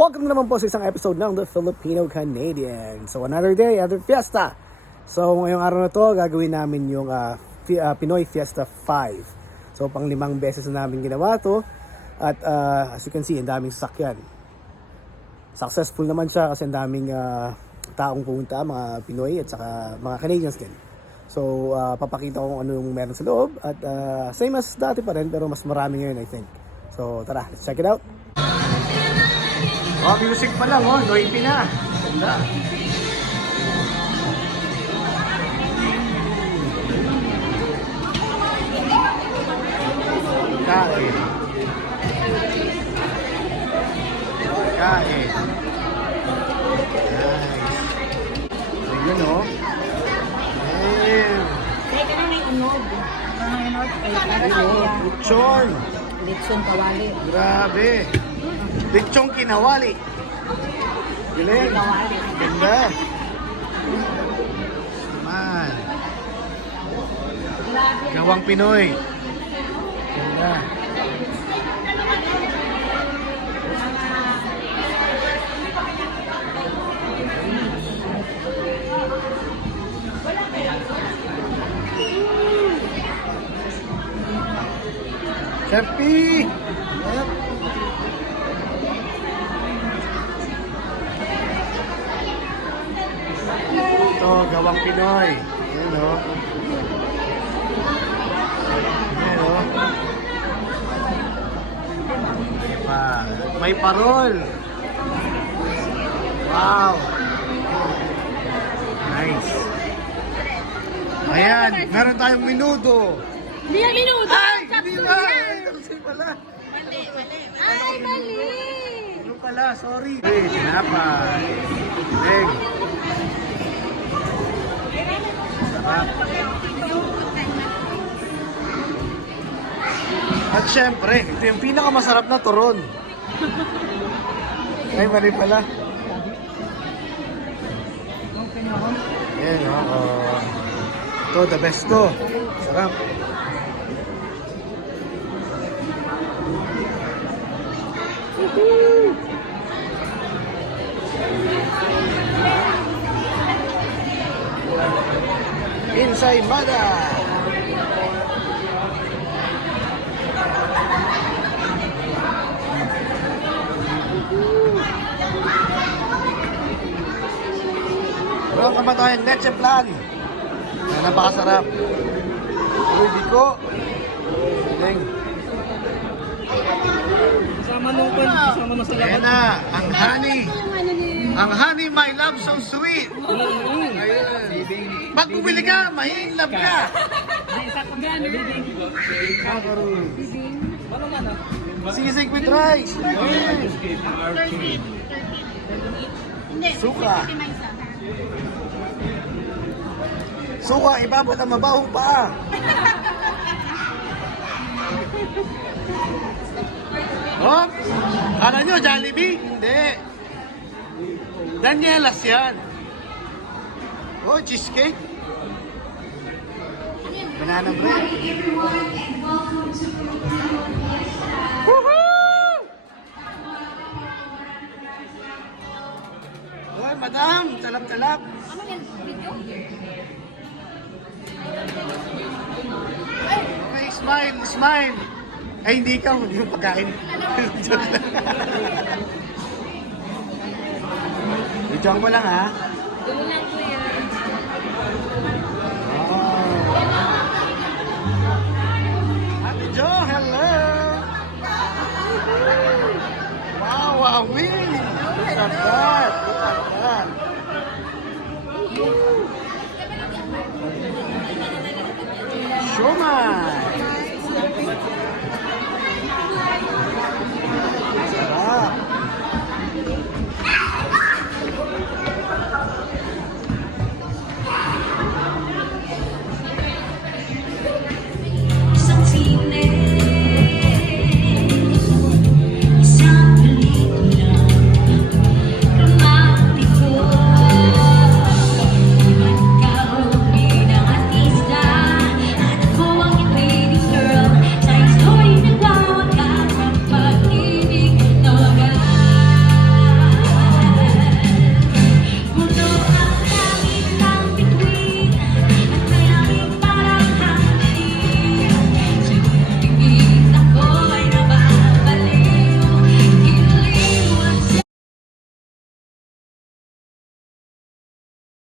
Welcome na naman po sa isang episode ng The Filipino Canadian. So another day, another fiesta. So ngayong araw na to, gagawin namin yung fi- ah, Pinoy Fiesta 5. So pang limang beses na namin ginawa to. At ah, as you can see, ang daming sasakyan. Successful naman siya kasi ang daming ah, taong pumunta, mga Pinoy at saka mga Canadians din. So ah, papakita ko kung ano yung meron sa loob. At ah, same as dati pa rin, pero mas marami ngayon I think. So tara, let's check it out. Oh, music pa lang, oh. Noisy na. Ganda. Kain. Kain. Nice. Ayun, oh. Ayun. Kaya ka na may inog. Mga inog. Lechon. Litson kawali. Grabe. Lechong kinawali. Galing. Kawali. Ganda. Man. Gawang Pinoy. Ganda. P! Yep. Ito, gawang Pinoy. Ayan o. Ayan o. Pa. May parol. Wow. Nice. Ayan, meron tayong minuto. Hindi yan minuto. Ay, hindi ba? Kasi pala. Ay, mali. Ano pala, sorry. Hey, tinapay. Leg. Sarap. At syempre, ito yung pinakamasarap na turon. Ay, mali pala. Ayan, oo. Ito, the best to. Sarap. Ensaymada. Meron ka ba tayong leche plan? Yan, napakasarap. Uy, di ko. Galing. Kasama nung pan, kasama na sa Ayan na, ang honey. Ang honey, my love, so sweet. Pag bumili ka, may love ka. Sisig with rice. Suka. Suka, ibabot ang mabahong paa. Oh, ano nyo, Jollibee? Hindi. Danielas yan. Oh, cheesecake. Banana bread. Woohoo! Hoy, madam, talap-talap. Ano yan? Video? Okay, smile, smile. Ay, hindi ka, hindi mo pagkain. Joke lang. Joke mo lang, ha? Dulo lang po